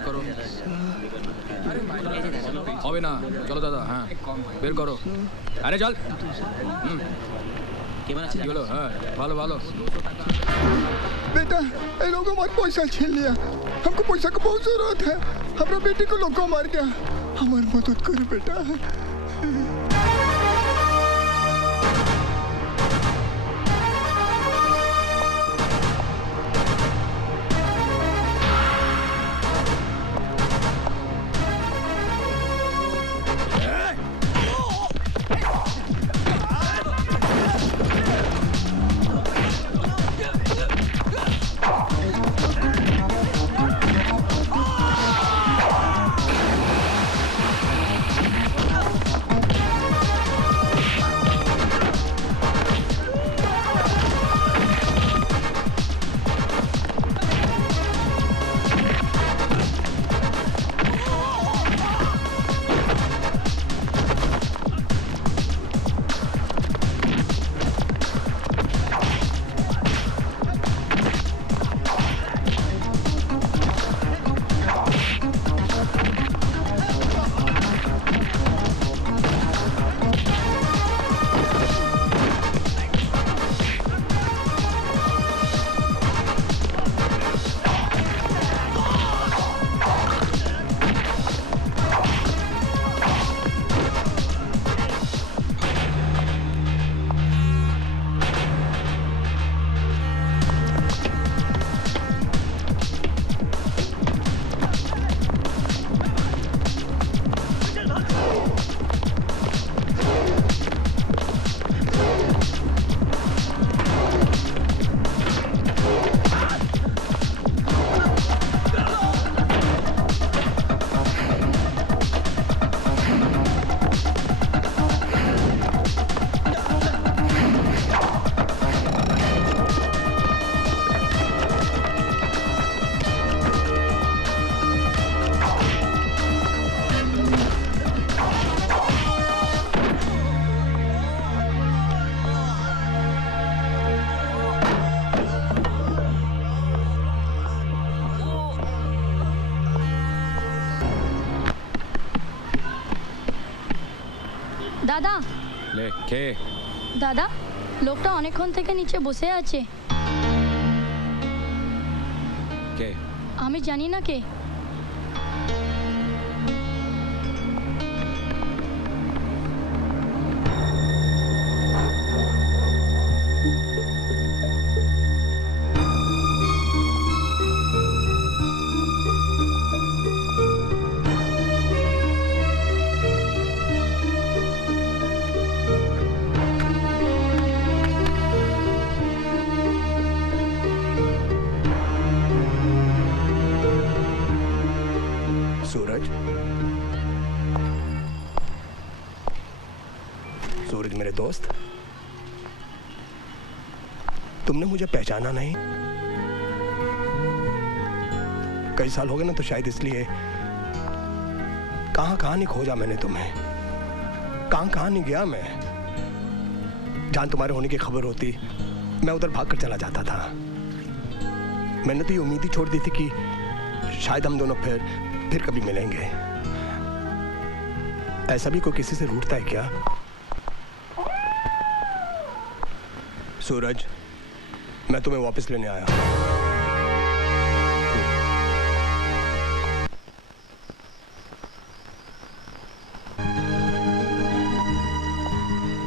বের করো। হবে না, চলো দাদা। হ্যাঁ বের করো। আরে চল। কি হলো? হ্যাঁ ভালো ভালো। बेटा ये लोगों हमारे पैसा छीन लिया। हमको पैसा की बहुत जरूरत है। हमारा बेटी को लोगों मार गया। हमारी मदद करो बेटा। দাদা লে কে? দাদা লোকটা অনেকক্ষণ থেকে নিচে বসে আছে। কে? আমি জানি না কে। सूरज, सूरज मेरे दोस्त, तुमने मुझे पहचाना नहीं? कई साल हो गए ना, तो शायद इसलिए कहां नहीं खोजा मैंने तुम्हें, कहां नहीं गया मैं। जहां तुम्हारे होने की खबर होती मैं उधर भागकर चला जाता था। मैंने तो ये उम्मीद ही छोड़ दी थी कि शायद हम दोनों फिर कभी मिलेंगे। ऐसा भी कोई किसी से रूठता है क्या? सूरज, मैं तुम्हें वापस लेने आया।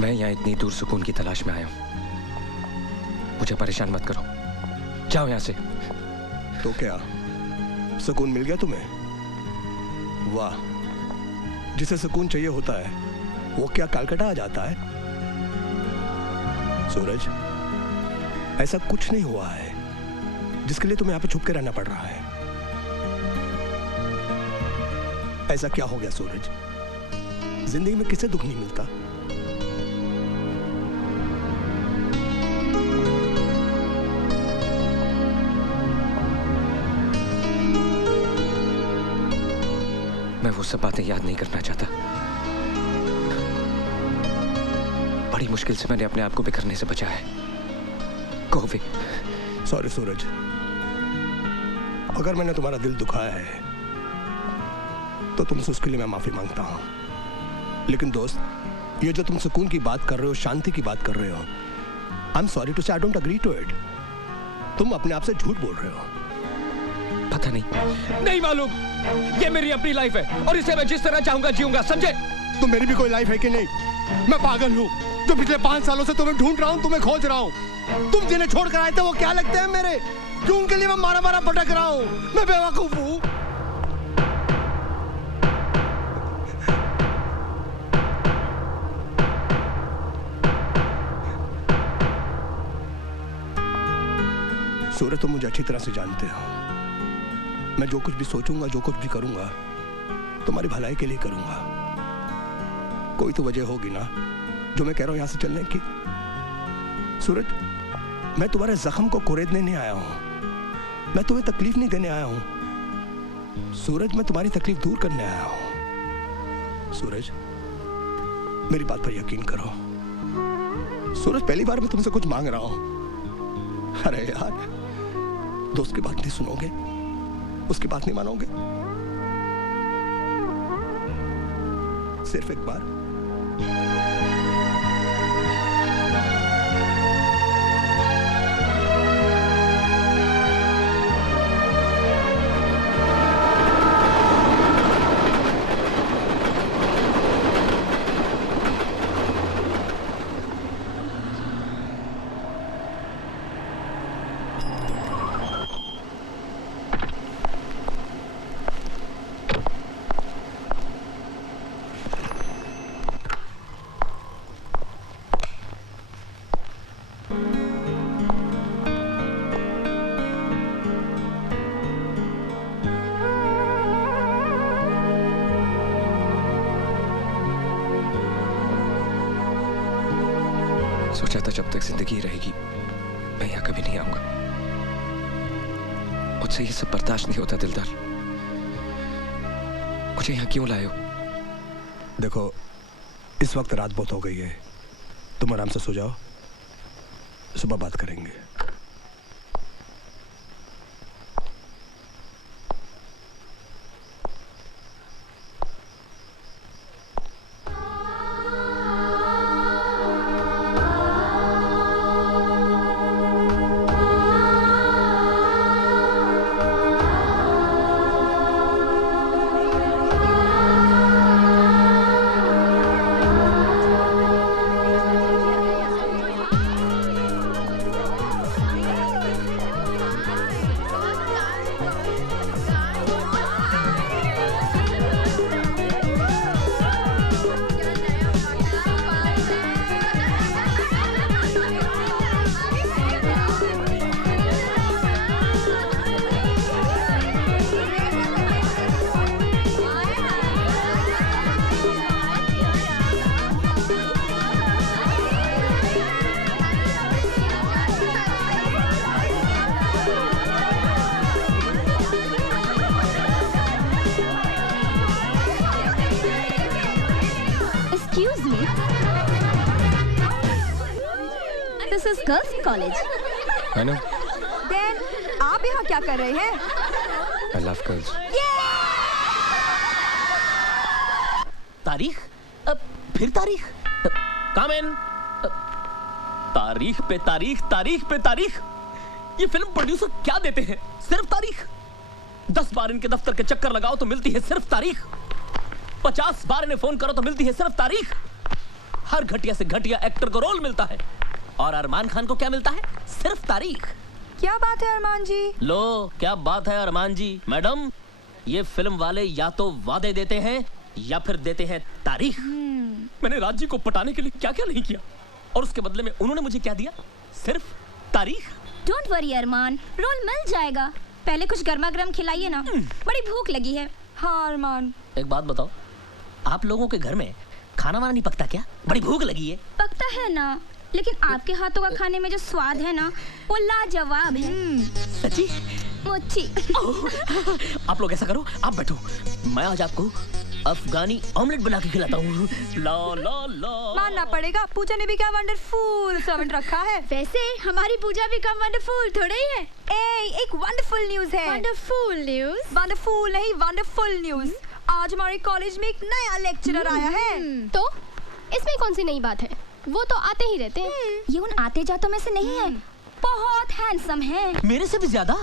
मैं यहाँ इतनी दूर सुकून की तलाश में आया हूँ। मुझे परेशान मत करो, जाओ यहाँ से। तो क्या सुकून मिल गया तुम्हें? वाह, जिसे सुकून चाहिए होता है वो क्या कलकत्ता आ जाता है? सूरज, ऐसा कुछ नहीं हुआ है जिसके लिए तुम्हें यहाँ पे छुप के रहना पड़ रहा है। ऐसा क्या हो गया सूरज? जिंदगी में किसे दुख नहीं मिलता? मैं वो सब बातें याद नहीं करना चाहता। बड़ी मुश्किल से मैंने अपने आप को बिखरने से बचा है। कोवे। सॉरी सूरज, अगर मैंने तुम्हारा दिल दुखाया है तो तुमसे उसके लिए मैं माफी मांगता हूं। लेकिन दोस्त, ये जो तुम सुकून की बात कर रहे हो, शांति की बात कर रहे हो, I am sorry to say I don't agree to it. तुम अपने आप से झूठ बोल रहे हो। पता नहीं मालूम। ये मेरी अपनी लाइफ है और इसे मैं जिस तरह चाहूंगा जीऊंगा, समझे? तो मेरी भी कोई लाइफ है कि नहीं? मैं पागल हूँ जो पिछले 5 सालों से तुम्हें ढूंढ रहा हूँ, तुम्हें खोज रहा हूँ। तुम जिन्हें छोड़ कर आए थे वो क्या लगते हैं मेरे? क्यों उनके लिए मैं मारा मारा भटक रहा हूँ? मैं बेवकूफ हूँ। सूरज, तुम मुझे अच्छी तरह से जानते हो। मैं जो कुछ भी सोचूंगा, जो कुछ भी करूंगा, तुम्हारी भलाई के लिए करूंगा। कोई तो वजह होगी ना जो मैं कह रहा हूं यहां से चलने की। सूरज, मैं तुम्हारे जख्म को कुरेदने नहीं आया हूं। मैं तुम्हें तकलीफ नहीं देने आया हूं। सूरज, मैं तुम्हारी तकलीफ दूर करने आया हूं। सूरज, मेरी बात पर यकीन करो। सूरज, पहली बार मैं तुमसे कुछ मांग रहा हूं। अरे यार, दोस्त की बात नहीं सुनोगे? उसकी बात नहीं मानोगे? सिर्फ एक बार। सोचा था जब तक जिंदगी रहेगी मैं यहाँ कभी नहीं आऊंगा। मुझसे ये सब बर्दाश्त नहीं होता दिलदार। मुझे यहाँ क्यों लाए हो? देखो, इस वक्त रात बहुत हो गई है, तुम आराम से सो जाओ, सुबह बात करेंगे। Excuse me. This is girls' college. I know. Then आप यहाँ क्या कर रहे हैं? I love girls. तारीख? फिर तारीख? Come in. तारीख पे तारीख, तारीख पे तारीख। ये फिल्म प्रोड्यूसर क्या देते हैं? सिर्फ तारीख। 10 बार इनके दफ्तर के चक्कर लगाओ तो मिलती है सिर्फ तारीख। 50 बार इन्हें फोन करो तो मिलती है सिर्फ तारीख। हर घटिया से घटिया एक्टर को रोल मिलता है और अरमान खान को क्या मिलता है? सिर्फ तारीख। क्या बात है अरमान जी? लो, क्या बात है अरमान जी। मैडम, ये फिल्म वाले या तो वादे देते हैं या फिर देते हैं तारीख। मैंने राज जी को पटाने के लिए क्या क्या नहीं किया और उसके बदले में उन्होंने मुझे क्या दिया? सिर्फ तारीख। डोंट वरी अरमान, रोल मिल जाएगा। पहले कुछ गर्मा गर्म खिलाइए ना, बड़ी भूख लगी है। हाँ अरमान। एक बात बताओ, आप लोगों के घर में खाना वाना नहीं पकता क्या? बड़ी भूख लगी है। पकता है ना, लेकिन आपके हाथों का खाने में जो स्वाद है ना, वो लाजवाब है। सच्ची? मुच्छी। आप लोग ऐसा करो, आप बैठो, मैं आज आपको अफगानी ऑमलेट बना के खिलाता हूँ। ला ला ला। मानना पड़ेगा, पूजा ने भी क्या वंडरफुल सर्वेंट रखा है। वैसे हमारी पूजा भी कम वंडरफुल थोड़ा ही है। एक वंडरफुल न्यूज़ है। Wonderful news? वंडरफुल नहीं, वंडरफुल न्यूज़। आज हमारे कॉलेज में एक नया लेक्चरर आया है। तो इसमें कौन सी नई बात है? वो तो आते ही रहते हैं। ये उन आते जातों में से नहीं है, बहुत हैंडसम है, मेरे से भी ज्यादा?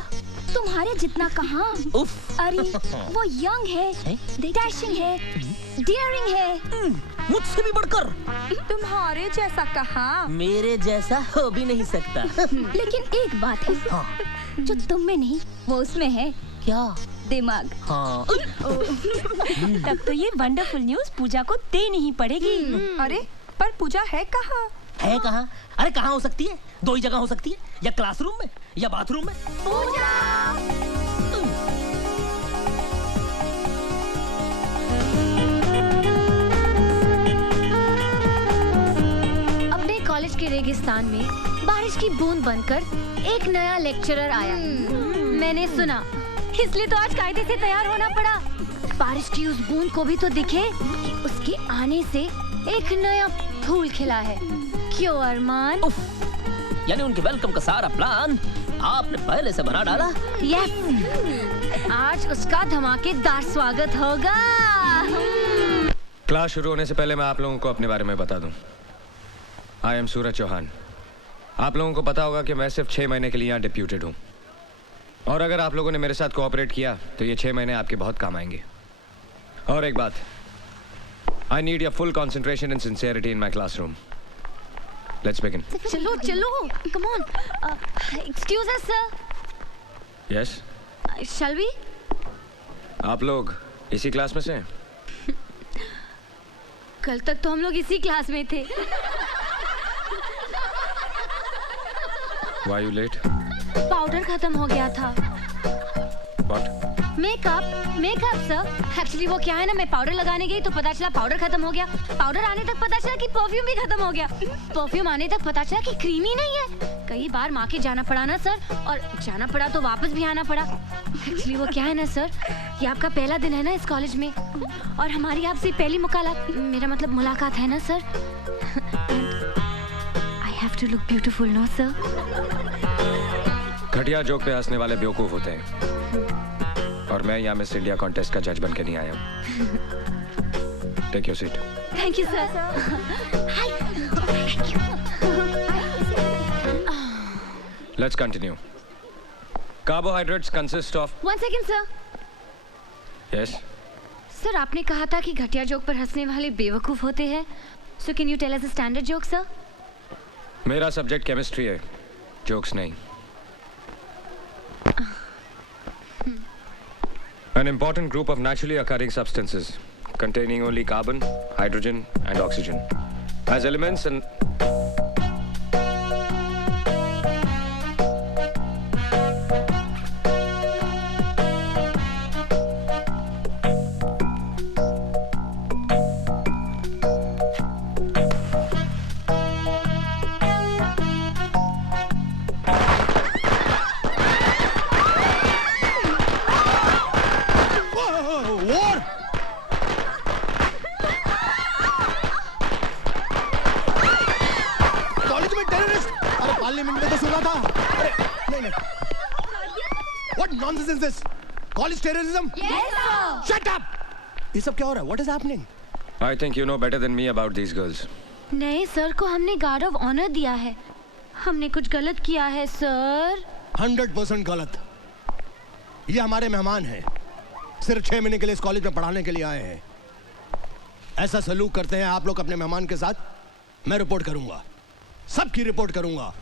तुम्हारे जितना कहाँ। उफ। अरे वो यंग है, डैशिंग है, डियरिंग है, मुझसे भी बढ़कर। तुम्हारे जैसा कहाँ? मेरे जैसा हो भी नहीं सकता। लेकिन एक बात है हाँ। जो तुम में नहीं वो उसमें है, क्या? दिमाग। हाँ। तब तो ये वंडरफुल न्यूज़ पूजा को देनी ही पड़ेगी। अरे पर पूजा है कहाँ? है कहाँ? अरे कहाँ हो सकती है? दो ही जगह हो सकती है, या क्लासरूम में या बाथरूम में। अपने कॉलेज के रेगिस्तान में बारिश की बूंद बनकर एक नया लेक्चरर आया। मैंने सुना, इसलिए तो आज कायदे से तैयार होना पड़ा। बारिश की उस बूंद को भी तो दिखे कि उसके आने से एक नया फूल खिला है। क्यों अरमान? उफ, यानी उनके वेलकम का सारा प्लान आपने पहले से बना डाला? यस, आज उसका धमाकेदार स्वागत होगा। क्लास शुरू होने से पहले मैं आप लोगों को अपने बारे में बता दूं। आई एम सूरज चौहान। आप लोगों को पता होगा कि मैं सिर्फ 6 महीने के लिए यहाँ डिप्यूटेड हूँ, और अगर आप लोगों ने मेरे साथ कोऑपरेट किया तो ये 6 महीने आपके बहुत काम आएंगे। और एक बात, I need your full concentration and sincerity in my classroom. Let's begin. चलो चलो, come on. Excuse us sir. Yes, shall we? आप लोग इसी क्लास में से हैं? कल तक तो हम लोग इसी क्लास में थे। Why you late? पाउडर खत्म हो गया था। What? Makeup sir. एक्चुअली वो क्या है ना, मैं पाउडर लगाने गई तो पता चला पाउडर खत्म हो गया। पाउडर आने तक पता चला कि परफ्यूम भी खत्म हो गया। परफ्यूम आने तक पता चला कि क्रीम ही नहीं है। कई बार माँ के जाना पड़ा ना सर, और जाना पड़ा तो वापस भी आना पड़ा। एक्चुअली वो क्या है ना सर, ये आपका पहला दिन है ना इस कॉलेज में, और हमारी आपसे पहली मुलाकात है ना sir. I have to look beautiful no sir. घटिया जोक पे हंसने वाले बेवकूफ होते हैं, और मैं यहाँ मिस इंडिया कॉन्टेस्ट का जज बन के नहीं आया हूँ। Take your seat. Thank you sir. Let's continue. Carbohydrates consist of. 1 second sir. Yes. Sir आपने कहा था कि घटिया जोक पर हंसने वाले बेवकूफ होते हैं। So can you tell us a standard joke sir? मेरा सब्जेक्ट केमिस्ट्री है, जोक्स नहीं। An important group of naturally occurring substances containing only carbon, hydrogen, and oxygen as elements and nonsense is this? College terrorism? Yes sir. Shut up! ये सब क्या हो रहा है? What is happening? I think you know better than me about these girls. नहीं sir को हमने guard of honour दिया है। हमने कुछ गलत किया है सर। 100% गलत। ये हमारे मेहमान हैं, सिर्फ 6 महीने के लिए इस कॉलेज में पढ़ाने के लिए आए हैं। ऐसा सलूक करते हैं आप लोग अपने मेहमान के साथ? मैं रिपोर्ट करूंगा, सबकी रिपोर्ट करूंगा।